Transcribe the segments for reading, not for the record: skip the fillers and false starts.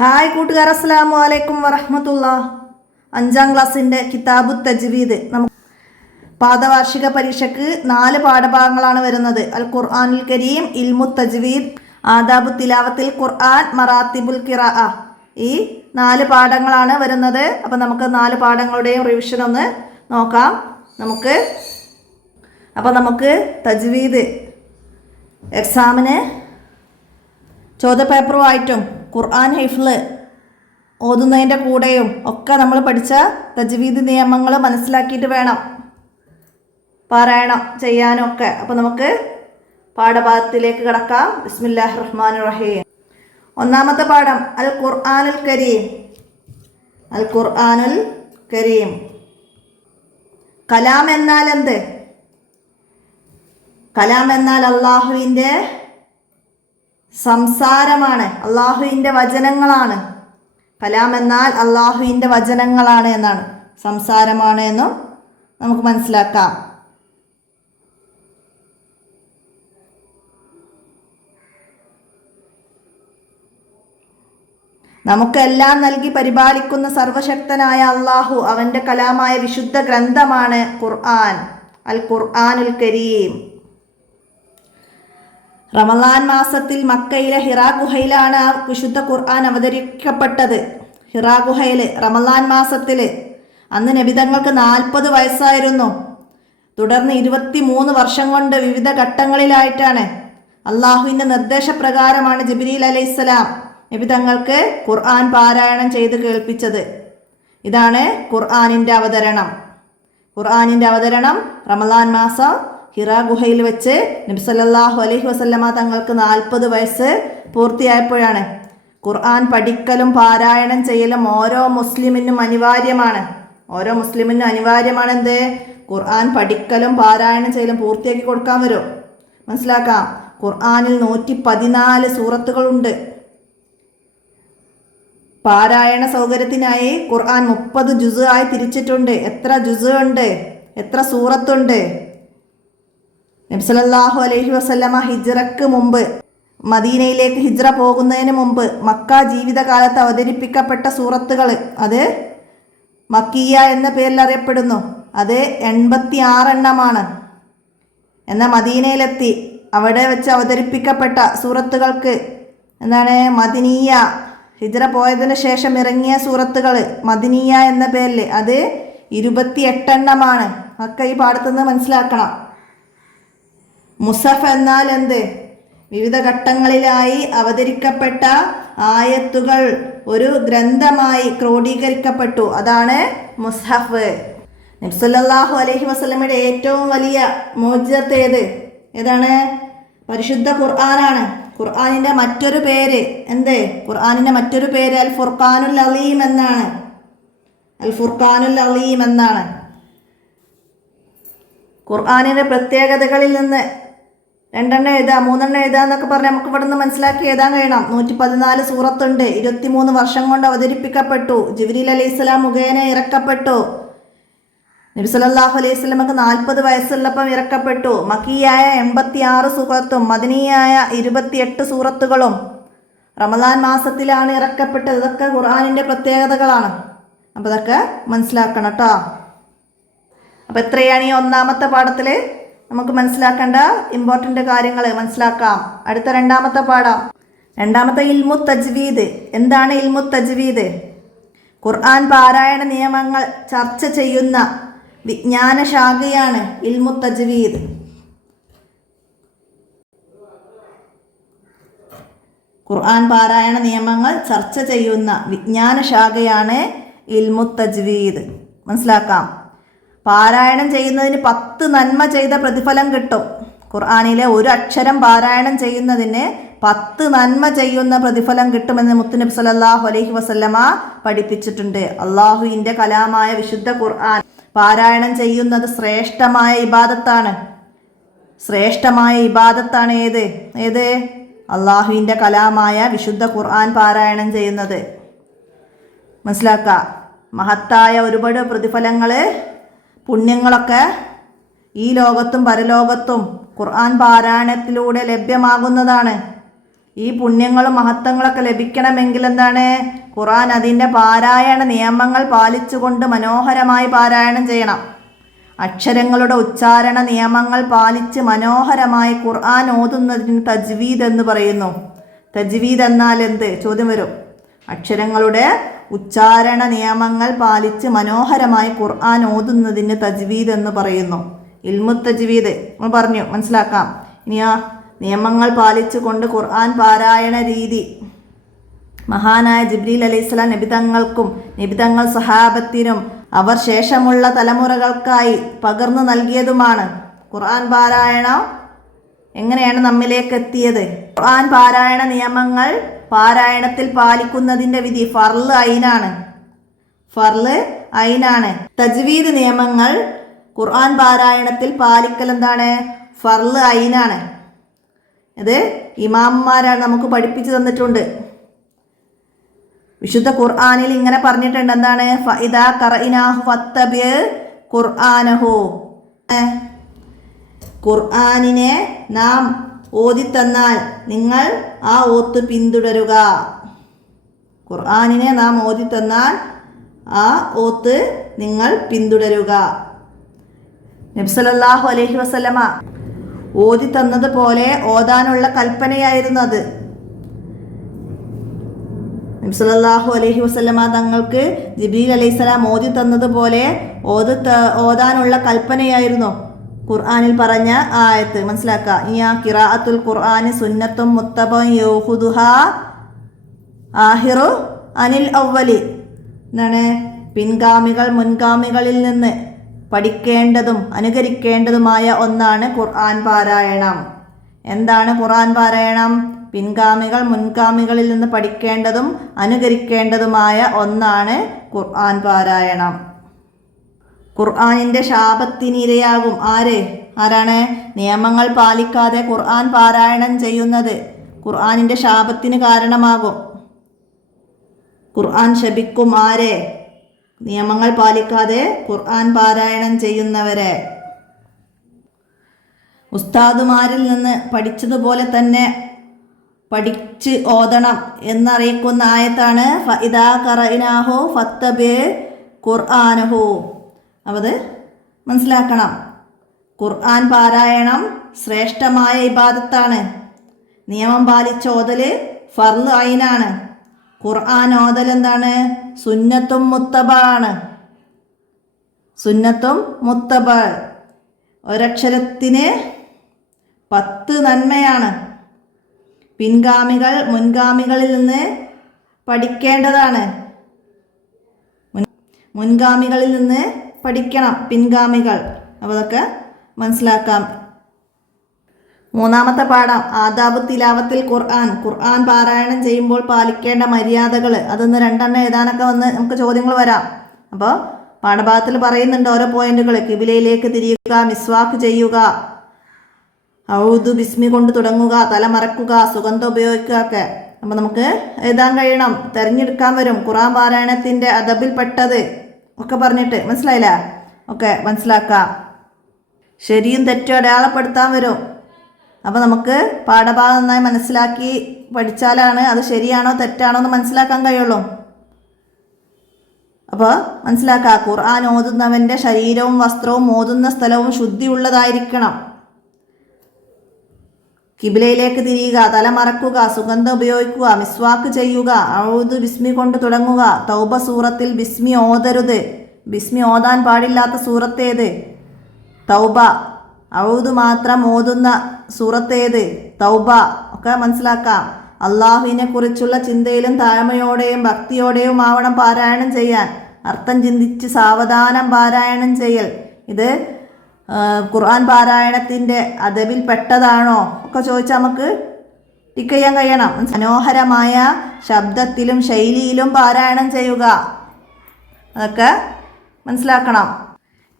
Hi കൂട്ടുകാർ, അസ്സലാമു അലൈക്കും വറഹ്മത്തുള്ളാഹി. 5ാം ക്ലാസ്സിൻ്റെ കിതാബു തജ്വീദ്. നമുക്ക് പാദവാർഷിക പരീക്ഷയ്ക്ക് 4 പാഠഭാഗങ്ങളാണ് വരുന്നത്. അൽ ഖുർആനുൽ കരീം, ഇൽമു തജ്വീദ്, ആദാബു തിലാവത്തിൽ ഖുർആൻ, മറാത്തിബുൽ ഖിറാഅ. ഈ 4 പാഠങ്ങളാണ് വരുന്നത്. അപ്പം നമുക്ക് 4 പാഠങ്ങളുടെയും റിവിഷൻ ഒന്ന് നോക്കാം. നമുക്ക് തജ്വീദ് എക്സാമിന് ചോദ്യപേപ്പറുമായിട്ടും ഖുർആൻ ഹിഫ്ള് ഓതുന്നതിൻ്റെ കൂടെയും ഒക്കെ നമ്മൾ പഠിച്ച തജ്വീദ് നിയമങ്ങൾ മനസ്സിലാക്കിയിട്ട് വേണം പാരായണം ചെയ്യാനും ഒക്കെ. അപ്പോൾ നമുക്ക് പാഠഭാഗത്തിലേക്ക് കടക്കാം. ബിസ്മില്ലാഹിർ റഹ്മാനിർ റഹീം. 1ാമത്തെ പാഠം അൽ ഖുർആനുൽ കരീം. അൽ ഖുർആനുൽ കരീം. കലാം എന്നാൽ എന്ത്? കലാം എന്നാൽ അള്ളാഹുവിൻ്റെ സംസാരമാണ്, അള്ളാഹുവിൻ്റെ വചനങ്ങളാണ്. കലാം എന്നാൽ അള്ളാഹുവിൻ്റെ വചനങ്ങളാണ് എന്നാണ്, സംസാരമാണ് എന്നും നമുക്ക് മനസ്സിലാക്കാം. നമുക്കെല്ലാം നൽകി പരിപാലിക്കുന്ന സർവശക്തനായ അള്ളാഹു, അവൻ്റെ കലാമായ വിശുദ്ധ ഗ്രന്ഥമാണ് ഖുർആൻ. അൽ ഖുർആനുൽ കരീം. റമളാൻ മാസത്തിൽ മക്കയിലെ ഹിറാ ഗുഹയിലാണ് ആ വിശുദ്ധ ഖുർആൻ അവതരിക്കപ്പെട്ടത്. ഹിറാ ഗുഹയിൽ റമളാൻ മാസത്തിൽ. അന്ന് നബിതങ്ങൾക്ക് 40 വയസ്സായിരുന്നു. തുടർന്ന് 23 വർഷം കൊണ്ട് വിവിധ ഘട്ടങ്ങളിലായിട്ടാണ് അള്ളാഹുവിൻ്റെ നിർദ്ദേശപ്രകാരമാണ് ജിബ്രീൽ അലൈഹിസ്സലാം നബിതങ്ങൾക്ക് ഖുർആൻ പാരായണം ചെയ്ത് കേൾപ്പിച്ചത്. ഇതാണ് ഖുർആനിൻ്റെ അവതരണം. ഖുർആനിൻ്റെ അവതരണം റമളാൻ മാസം ഹിറാ ഗുഹയിൽ വെച്ച് നബി സല്ലല്ലാഹു അലൈഹി വസല്ലമ തങ്ങൾക്ക് 40 വയസ്സ് പൂർത്തിയായപ്പോഴാണ്. ഖുർആൻ പഠിക്കലും പാരായണം ചെയ്യലും ഓരോ മുസ്ലിമിനും അനിവാര്യമാണ്. ഓരോ മുസ്ലിമിനും അനിവാര്യമാണ് എന്ത്? ഖുർആൻ പഠിക്കലും പാരായണം ചെയ്യലും. പൂർത്തിയാക്കി കൊടുക്കാൻ വരും, മനസ്സിലാക്കാം. ഖുർആനിൽ 114 സൂറത്തുകളുണ്ട്. പാരായണ സൗകര്യത്തിനായി ഖുർആൻ 30 ജുസ് ആയി തിരിച്ചിട്ടുണ്ട്. എത്ര ജുസ് ഉണ്ട്? എത്ര സൂറത്തുണ്ട്? നബി സല്ലല്ലാഹു അലൈഹി വസല്ലമ ഹിജ്റക്ക് മുമ്പ്, മദീനയിലേക്ക് ഹിജ്റ പോകുന്നതിന് മുമ്പ് മക്ക ജീവിതകാലത്ത് അവതരിപ്പിക്കപ്പെട്ട സൂറത്തുകൾ, അത് മക്കിയ എന്ന പേരിൽ അറിയപ്പെടുന്നു. അത് 86 എണ്ണമാണ്. എന്നാൽ മദീനയിലെത്തി അവിടെ വെച്ച് അവതരിപ്പിക്കപ്പെട്ട സൂറത്തുകൾക്ക് എന്താണ്? മദനിയ. ഹിജ്റ പോയതിനു ശേഷം ഇറങ്ങിയ സൂറത്തുകൾ മദനിയ എന്ന പേരിൽ, അത് 28 എണ്ണമാണ്. ഒക്കെ ഈ പാഠത്തുനിന്ന് മനസ്സിലാക്കണം. മുസഫ് എന്നാൽ എന്ത്? വിവിധ ഘട്ടങ്ങളിലായി അവതരിക്കപ്പെട്ട ആയത്തുകൾ ഒരു ഗ്രന്ഥമായി ക്രോഡീകരിക്കപ്പെട്ടു. അതാണ് മുസ്ഹഫ്. നബി സല്ലല്ലാഹു അലൈഹി വസല്ലമയുടെ ഏറ്റവും വലിയ മോചിസത്ത് ഏതാണ്? പരിശുദ്ധ ഖുർആനാണ്. ഖുർആനിൻ്റെ മറ്റൊരു പേര് എന്ത്? ഖുർആനിൻ്റെ മറ്റൊരു പേര് അൽ ഫുർഖാനുൽ അലീം എന്നാണ്. അൽ ഫുർഖാനുൽ അലീം എന്നാണ്. ഖുർആനിൻ്റെ പ്രത്യേകതകളിൽ നിന്ന് 2 എണ്ണം എഴുതാം, 3 എണ്ണം എഴുതാം എന്നൊക്കെ പറഞ്ഞാൽ നമുക്ക് ഇവിടെ നിന്ന് മനസ്സിലാക്കി എഴുതാൻ കഴിയണം. 114 സൂറത്തുണ്ട്. 23 വർഷം കൊണ്ട് അവതരിപ്പിക്കപ്പെട്ടു. ജിബ്രീൽ അലൈഹിസ്സലാം മുഖേന ഇറക്കപ്പെട്ടു. നബി സല്ലല്ലാഹു അലൈഹി വസല്ലമക്ക് 40 വയസ്സുള്ളപ്പം ഇറക്കപ്പെട്ടു. മക്കിയായ 86 സൂറത്തും മദനിയായ 28 സൂറത്തുകളും റമളാൻ മാസത്തിലാണ് ഇറക്കപ്പെട്ടത്. ഇതൊക്കെ ഖുർആനിൻ്റെ പ്രത്യേകതകളാണ്. അപ്പോൾ ഇതൊക്കെ മനസ്സിലാക്കണം കേട്ടോ. അപ്പോൾ എത്രയാണ് ഈ 1ാമത്തെ പാഠത്തിൽ നമുക്ക് മനസ്സിലാക്കേണ്ട ഇമ്പോർട്ടൻ്റ് കാര്യങ്ങൾ മനസ്സിലാക്കാം. അടുത്ത 2ാമത്തെ പാഠം. 2ാമത്തെ ഇൽമു തജ്വീദ്. എന്താണ് ഇൽമു തജ്വീദ്? ഖുർആൻ പാരായണ നിയമങ്ങൾ ചർച്ച ചെയ്യുന്ന വിജ്ഞാന ശാഖയാണ് ഇൽമു തജ്വീദ്. ഖുർആൻ പാരായണ നിയമങ്ങൾ ചർച്ച ചെയ്യുന്ന വിജ്ഞാന ശാഖയാണ് ഇൽമു തജ്വീദ്. മനസ്സിലാക്കാം. പാരായണം ചെയ്യുന്നതിന് 10 നന്മ ചെയ്ത പ്രതിഫലം കിട്ടും. ഖുർആനിലെ ഒരു അക്ഷരം പാരായണം ചെയ്യുന്നതിന് 10 നന്മ ചെയ്യുന്ന പ്രതിഫലം കിട്ടുമെന്ന് മുത്തുനബി സല്ലല്ലാഹു അലൈഹി വസല്ലമ പഠിപ്പിച്ചിട്ടുണ്ട്. അള്ളാഹുവിൻ്റെ കലാമായ വിശുദ്ധ ഖുർആൻ പാരായണം ചെയ്യുന്നത് ശ്രേഷ്ഠമായ ഇബാദത്താണ്. ശ്രേഷ്ഠമായ ഇബാദത്താണ് ഏത്? അള്ളാഹുവിൻ്റെ കലാമായ വിശുദ്ധ ഖുർആൻ പാരായണം ചെയ്യുന്നത്. മനസ്സിലാക്കുക. മഹത്തായ ഒരുപാട് പ്രതിഫലങ്ങൾ, പുണ്യങ്ങളൊക്കെ ഈ ലോകത്തും പരലോകത്തും ഖുർആൻ പാരായണത്തിലൂടെ ലഭ്യമാകുന്നതാണ്. ഈ പുണ്യങ്ങളും മഹത്വങ്ങളൊക്കെ ലഭിക്കണമെങ്കിൽ എന്താണ്? ഖുർആൻ അതിൻ്റെ പാരായണ നിയമങ്ങൾ പാലിച്ചുകൊണ്ട് മനോഹരമായി പാരായണം ചെയ്യണം. അക്ഷരങ്ങളുടെ ഉച്ചാരണ നിയമങ്ങൾ പാലിച്ച് മനോഹരമായി ഖുർആൻ ഓതുന്നതിന് തജ്വീദ് എന്ന് പറയുന്നു. തജ്വീദ് എന്നാൽ എന്ത്? ചോദ്യം വരും. അക്ഷരങ്ങളുടെ ഉച്ചാരണ നിയമങ്ങൾ പാലിച്ച് മനോഹരമായി ഖുർആൻ ഓതുന്നതിന് തജ്വീദ് എന്ന് പറയുന്നു. ഇൽമു തജ്വീദ് നമ്മൾ പറഞ്ഞു, മനസ്സിലാക്കാം. ഇനിയാ നിയമങ്ങൾ പാലിച്ചുകൊണ്ട് ഖുർആൻ പാരായണ രീതി മഹാനായ ജിബ്രീൽ അലൈഹിസ്സലാം നബിതങ്ങൾക്കും നബിതങ്ങൾ സഹാബത്തിനും അവർ ശേഷമുള്ള തലമുറകൾക്കായി പകർന്നു നൽകിയതുമാണ്. ഖുർആൻ പാരായണം എങ്ങനെയാണ് നമ്മിലേക്ക് എത്തിയത്? ഖുർആൻ പാരായണ നിയമങ്ങൾ പാരായണത്തിൽ പാലിക്കുന്നതിൻ്റെ വിധി ഫർള് ഐനാണ്. ഫർള് ഐനാണ്. തജ്വീദ് നിയമങ്ങൾ ഖുർആൻ പാരായണത്തിൽ പാലിക്കൽ എന്താണ്? ഫർള് ഐനാണ്. ഇത് ഇമാംമാരാണ് നമുക്ക് പഠിപ്പിച്ചു തന്നിട്ടുണ്ട്. വിശുദ്ധ ഖുർആനിൽ ഇങ്ങനെ പറഞ്ഞിട്ടുണ്ട്. എന്താണ്? ഫഇദാ ഖറഇനാഹു ഫത്തബി ഖുർആനഹു. ഖുർആനിനെ നാം ഓതിത്തന്നാൽ നിങ്ങൾ ആ ഓത്ത് പിന്തുടരുക. ഖുർആനിനെ നാം ഓതിത്തന്നാൽ ആ ഓത്ത് നിങ്ങൾ പിന്തുടരുക. നബി സല്ലല്ലാഹു അലൈഹി വസല്ലമ ഓതി തന്നതുപോലെ ഓതാനുള്ള കൽപ്പനയായിരുന്നു അത്. നബി സല്ലല്ലാഹു അലൈഹി വസല്ലമ തങ്ങൾക്ക് ജിബ്രീൽ അലൈഹിസ്സലാം ഓതി തന്നതുപോലെ ഓതാനുള്ള കൽപ്പനയായിരുന്നു ഖുർആനിൽ പറഞ്ഞ ആയത്ത്. മനസ്സിലാക്കുക. ഇനി ആ ഖിറാഅത്തുൽ ഖുർആനി സുന്നത്തും മുത്തബൻ യൗഖുദുഹാ ആഹിറു അനിൽ അവ്വലി. എന്താണ്? പിൻഗാമികൾ മുൻഗാമികളിൽ നിന്ന് പഠിക്കേണ്ടതും അനുകരിക്കേണ്ടതുമായ ഒന്നാണ് ഖുർആൻ പാരായണം. എന്താണ് ഖുർആൻ പാരായണം? പിൻഗാമികൾ മുൻഗാമികളിൽ നിന്ന് പഠിക്കേണ്ടതും അനുകരിക്കേണ്ടതുമായ ഒന്നാണ് ഖുർആൻ പാരായണം. ഖുർആനിൻ്റെ ശാപത്തിനിരയാകും ആരാണ്? നിയമങ്ങൾ പാലിക്കാതെ ഖുർആൻ പാരായണം ചെയ്യുന്നത് ഖുർആനിൻ്റെ ശാപത്തിന് കാരണമാകും. ഖുർആൻ ശപിക്കും നിയമങ്ങൾ പാലിക്കാതെ ഖുർആൻ പാരായണം ചെയ്യുന്നവരെ. ഉസ്താദുമാരിൽ നിന്ന് പഠിച്ചതുപോലെ തന്നെ പഠിച്ച് ഓതണം എന്നറിയിക്കുന്ന ആയത്താണ് ഫഇദാ ഖറഇനാഹു ഫത്തബി ഖുർആനഹു. അത് മനസ്സിലാക്കണം. ഖുർആൻ പാരായണം ശ്രേഷ്ഠമായ ഇബാദത്താണ്. നിയമം പാലിച്ച് ഓതൽ ഫർള് ഐനാണ്. ഖുർആൻ ഓതൽ എന്താണ്? സുന്നത്തും മുത്തബാണ്. സുന്നത്തും മുത്തബ. ഒരക്ഷരത്തിന് 10 നന്മയാണ്. പിൻഗാമികൾ മുൻഗാമികളിൽ നിന്ന് പഠിക്കേണ്ടതാണ്. മുൻഗാമികളിൽ നിന്ന് പഠിക്കണം പിൻഗാമികൾ. അപ്പോൾ അതൊക്കെ മനസ്സിലാക്കാം. മൂന്നാമത്തെ പാഠം ആദാബു തിലാവത്തിൽ ഖുർആൻ പാരായണം ചെയ്യുമ്പോൾ പാലിക്കേണ്ട മര്യാദകൾ. അതൊന്ന് 2 എഴുതാനൊക്കെ നമുക്ക് ചോദ്യങ്ങൾ വരാം. അപ്പോൾ പാഠഭാഗത്തിൽ പറയുന്നുണ്ട് ഓരോ പോയിന്റുകൾ. കിബിലയിലേക്ക് തിരിയുക, മിസ്വാക്ക് ചെയ്യുക, ഔദു ബിസ്മി കൊണ്ട് തുടങ്ങുക, തല മറക്കുക, സുഗന്ധം ഉപയോഗിക്കുക ഒക്കെ. അപ്പോൾ നമുക്ക് എഴുതാൻ കഴിയണം. തിരഞ്ഞെടുക്കാൻ വരും. ഖുർആൻ പാരായണത്തിൻ്റെ അദബിൽപ്പെട്ടത് ഒക്കെ പറഞ്ഞിട്ട് മനസ്സിലായില്ല? ഒക്കെ മനസ്സിലാക്കാം. ശരിയും തെറ്റും അടയാളപ്പെടുത്താൻ വരും. അപ്പോൾ നമുക്ക് പാഠഭാഗം നന്നായി മനസ്സിലാക്കി പഠിച്ചാലാണ് അത് ശരിയാണോ തെറ്റാണോ എന്ന് മനസ്സിലാക്കാൻ കഴിയുള്ളൂ. അപ്പോൾ മനസ്സിലാക്കുക. ഖുർആൻ ഓതുന്നവൻ്റെ ശരീരവും വസ്ത്രവും ഓതുന്ന സ്ഥലവും ശുദ്ധിയുള്ളതായിരിക്കണം. കിബിലയിലേക്ക് തിരിയുക, തല മറക്കുക, സുഗന്ധം ഉപയോഗിക്കുക, മിസ്വാക്ക് ചെയ്യുക, ഔദു ബിസ്മി കൊണ്ട് തുടങ്ങുക. തൗബ സൂറത്തിൽ ബിസ്മി ഓതരുത്. ബിസ്മി ഓതാൻ പാടില്ലാത്ത സൂറത്തേത്? തൗബ. ഔദു മാത്രം ഓതുന്ന സൂറത്തേത്? തൗബ. ഒക്കെ മനസ്സിലാക്കാം. അള്ളാഹുവിനെ കുറിച്ചുള്ള ചിന്തയിലും താഴ്മയോടെയും ഭക്തിയോടെയും ആവണം പാരായണം ചെയ്യാൻ. അർത്ഥം ചിന്തിച്ച് സാവധാനം പാരായണം ചെയ്യൽ. ഇത് ഖുർആൻ പാരായണത്തിൻ്റെ അദബിൽ പെട്ടതാണോ ഒക്കെ ചോദിച്ചാൽ നമുക്ക് ടിക്ക് ചെയ്യാൻ കഴിയണം. മനോഹരമായ ശബ്ദത്തിലും ശൈലിയിലും പാരായണം ചെയ്യുക. അതൊക്കെ മനസ്സിലാക്കണം.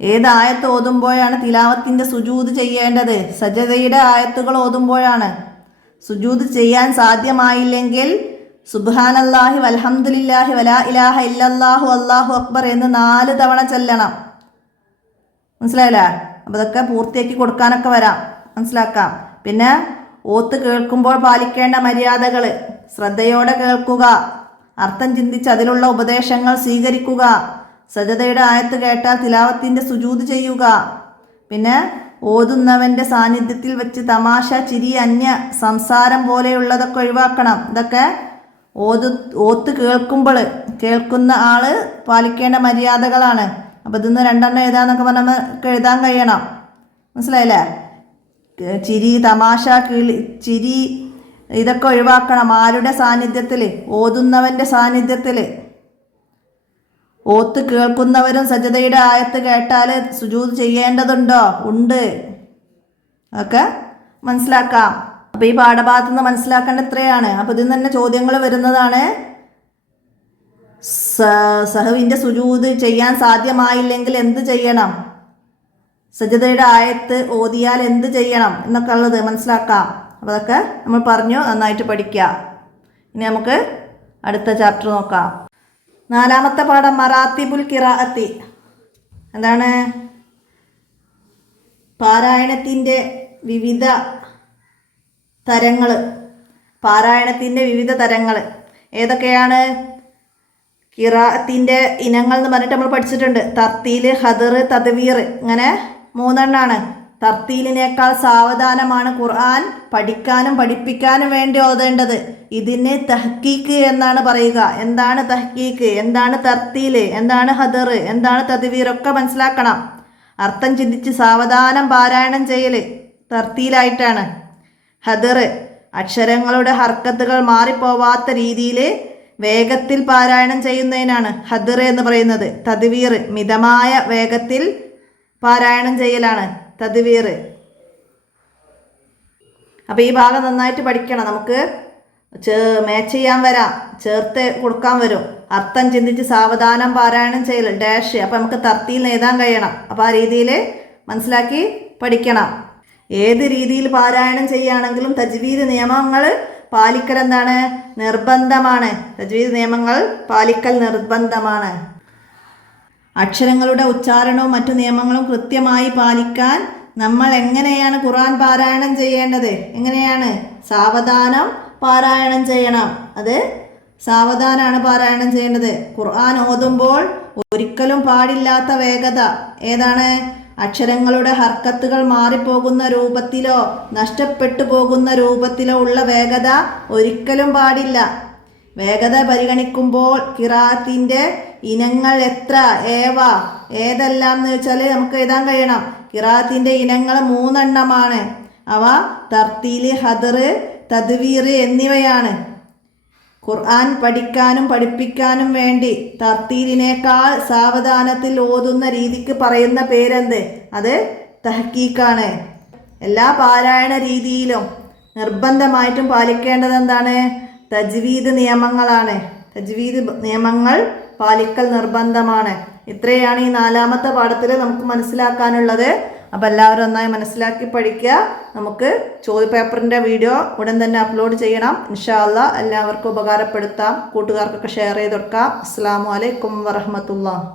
ഏത് ആയത്ത് ഓതുമ്പോഴാണ് തിലാവത്തിൻ്റെ സുജൂദ് ചെയ്യേണ്ടത്? സജദയുടെ ആയത്തുകൾ ഓതുമ്പോഴാണ്. സുജൂദ് ചെയ്യാൻ സാധ്യമായില്ലെങ്കിൽ സുബ്ഹാനല്ലാഹി വൽഹംദുലില്ലാഹി വലാ ഇലാഹ ഇല്ലല്ലാഹു അല്ലാഹു അക്ബർ എന്ന് 4 തവണ ചൊല്ലണം. മനസ്സിലായില്ലേ? അപ്പോൾ അതൊക്കെ പൂർത്തിയാക്കി കൊടുക്കാനൊക്കെ വരാം. മനസ്സിലാക്കാം. പിന്നെ ഓത്ത് കേൾക്കുമ്പോൾ പാലിക്കേണ്ട മര്യാദകൾ: ശ്രദ്ധയോടെ കേൾക്കുക, അർത്ഥം ചിന്തിച്ച് അതിലുള്ള ഉപദേശങ്ങൾ സ്വീകരിക്കുക, സജദയുടെ ആയത്ത് കേട്ടാൽ തിലാവത്തിൻ്റെ സുജൂദ് ചെയ്യുക, പിന്നെ ഓതുന്നവൻ്റെ സാന്നിധ്യത്തിൽ വെച്ച് തമാശ, ചിരി, അന്യ സംസാരം പോലെയുള്ളതൊക്കെ ഒഴിവാക്കണം. ഇതൊക്കെ ഓത്ത് കേൾക്കുന്ന ആള് പാലിക്കേണ്ട മര്യാദകളാണ്. അപ്പോൾ ഇതിന്ന് രണ്ടെണ്ണം എഴുതാന്നൊക്കെ പറഞ്ഞാൽ നമുക്ക് എഴുതാൻ കഴിയണം. മനസ്സിലായില്ലേ? ചിരി, തമാശ, ചിരി ഇതൊക്കെ ഒഴിവാക്കണം. ആരുടെ സാന്നിധ്യത്തിൽ? ഓതുന്നവൻ്റെ സാന്നിധ്യത്തിൽ. ഓത്ത് കേൾക്കുന്നവരും സജദയുടെ ആയത്ത് കേട്ടാൽ സുജൂദ് ചെയ്യേണ്ടതുണ്ടോ? ഉണ്ട്. ഒക്കെ മനസ്സിലാക്കാം. അപ്പോൾ ഈ പാഠഭാഗത്ത് നിന്ന് മനസ്സിലാക്കേണ്ട ഇത്രയാണ്. അപ്പോൾ ഇതിൽ നിന്ന് തന്നെ ചോദ്യങ്ങൾ വരുന്നതാണ്. സഹവിൻ്റെ സുജൂദ് ചെയ്യാൻ സാധ്യമായില്ലെങ്കിൽ എന്ത് ചെയ്യണം? സജദയുടെ ആയത്ത് ഓതിയാൽ എന്ത് ചെയ്യണം എന്നൊക്കെ ഉള്ളത് മനസ്സിലാക്കാം. അപ്പോൾ അതൊക്കെ നമ്മൾ പറഞ്ഞു. നന്നായിട്ട് പഠിക്കുക. ഇനി നമുക്ക് അടുത്ത ചാപ്റ്റർ നോക്കാം. 4ാമത്തെ പാഠം മറാത്തിബുൽ ഖിറാഅത്തി. എന്താണ്? പാരായണത്തിൻ്റെ വിവിധ തരങ്ങൾ. പാരായണത്തിൻ്റെ വിവിധ തരങ്ങൾ ഏതൊക്കെയാണ്? ഖിറാഅത്തിൻ്റെ ഇനങ്ങൾ എന്ന് പറഞ്ഞിട്ട് നമ്മൾ പഠിച്ചിട്ടുണ്ട്. തർത്തീൽ, ഹദർ, തദ്വീർ, ഇങ്ങനെ 3 തർത്തീലിനേക്കാൾ സാവധാനമാണ് ഖുർആൻ പഠിക്കാനും പഠിപ്പിക്കാനും വേണ്ടി ഓതേണ്ടത്. ഇതിന് തഹ്കീക്ക് എന്നാണ് പറയുക. എന്താണ് തഹ്കീക്ക്? എന്താണ് തർത്തീൽ? എന്താണ് ഹദർ? എന്താണ് തദ്വീർ? ഒക്കെ മനസ്സിലാക്കണം. അർത്ഥം ചിന്തിച്ച് സാവധാനം പാരായണം ചെയ്യൽ തർത്തീലായിട്ടാണ്. ഹദർ അക്ഷരങ്ങളുടെ ഹർക്കത്തുകൾ മാറിപ്പോവാത്ത രീതിയിൽ വേഗത്തിൽ പാരായണം ചെയ്യുന്നതിനാണ് ഹദർ എന്ന് പറയുന്നത്. തദ്വീർ മിതമായ വേഗത്തിൽ പാരായണം ചെയ്യലാണ് തദ്വീർ. അപ്പോൾ ഈ ഭാഗം നന്നായിട്ട് പഠിക്കണം. നമുക്ക് മാച്ച് ചെയ്യാൻ വരാം, ചേർത്ത് കൊടുക്കാൻ വരും. അർത്ഥം ചിന്തിച്ച് സാവധാനം പാരായണം ചെയ്യൽ ഡാഷ്. അപ്പോൾ നമുക്ക് തർത്തീൽ എഴുതാൻ കഴിയണം. അപ്പോൾ ആ രീതിയിൽ മനസ്സിലാക്കി പഠിക്കണം. ഏത് രീതിയിൽ പാരായണം ചെയ്യുകയാണെങ്കിലും തജ്വീദ് നിയമങ്ങൾ പാലിക്കൽ എന്താണ്? നിർബന്ധമാണ്. തജ്വീദ് നിയമങ്ങൾ പാലിക്കൽ നിർബന്ധമാണ്. അക്ഷരങ്ങളുടെ ഉച്ചാരണവും മറ്റു നിയമങ്ങളും കൃത്യമായി പാലിക്കാൻ നമ്മൾ എങ്ങനെയാണ് ഖുർആൻ പാരായണം ചെയ്യേണ്ടത്? എങ്ങനെയാണ്? സാവധാനം പാരായണം ചെയ്യണം. അത് സാവധാനമാണ് പാരായണം ചെയ്യേണ്ടത്. ഖുർആൻ ഓതുമ്പോൾ ഒരിക്കലും പാടില്ലാത്ത വേഗത ഏതാണ്? അക്ഷരങ്ങളുടെ ഹർക്കത്തുകൾ മാറിപ്പോകുന്ന രൂപത്തിലോ നഷ്ടപ്പെട്ടു പോകുന്ന രൂപത്തിലോ ഉള്ള വേഗത ഒരിക്കലും പാടില്ല. വേഗത പരിഗണിക്കുമ്പോൾ ഖിറാഅത്തിൻ്റെ ഇനങ്ങൾ എത്ര, ഏതെല്ലാം എന്ന് വെച്ചാൽ നമുക്ക് എഴുതാൻ കഴിയണം. ഖിറാഅത്തിൻ്റെ ഇനങ്ങൾ 3 അവ തർത്തീൽ, ഹദർ, തദ്വീർ എന്നിവയാണ്. ഖുർആൻ പഠിക്കാനും പഠിപ്പിക്കാനും വേണ്ടി തർത്തീലിനേക്കാൾ സാവധാനത്തിൽ ഓതുന്ന രീതിക്ക് പറയുന്ന പേരെന്ത്? അത് തഹ്കീക്കാണ്. എല്ലാ പാരായണ രീതിയിലും നിർബന്ധമായിട്ടും പാലിക്കേണ്ടത് എന്താണ്? തജ്വീദ് നിയമങ്ങളാണ്. തജ്വീദ് നിയമങ്ങൾ പാലിക്കൽ നിർബന്ധമാണ്. ഇത്രയാണ് ഈ 4ാമത്തെ പാഠത്തിൽ നമുക്ക് മനസ്സിലാക്കാനുള്ളത്. അപ്പോൾ എല്ലാവരും നന്നായി മനസ്സിലാക്കി പഠിക്കുക. നമുക്ക് ചോദ്യപേപ്പറിൻ്റെ വീഡിയോ ഉടൻ തന്നെ അപ്ലോഡ് ചെയ്യണം. ഇൻഷാ അല്ലാഹ് എല്ലാവർക്കും ഉപകാരപ്പെടുത്താം. കൂട്ടുകാർക്കൊക്കെ ഷെയർ ചെയ്ത് കൊടുക്കാം. അസ്സലാമു അലൈക്കും വറഹ്മത്തുള്ളാഹി.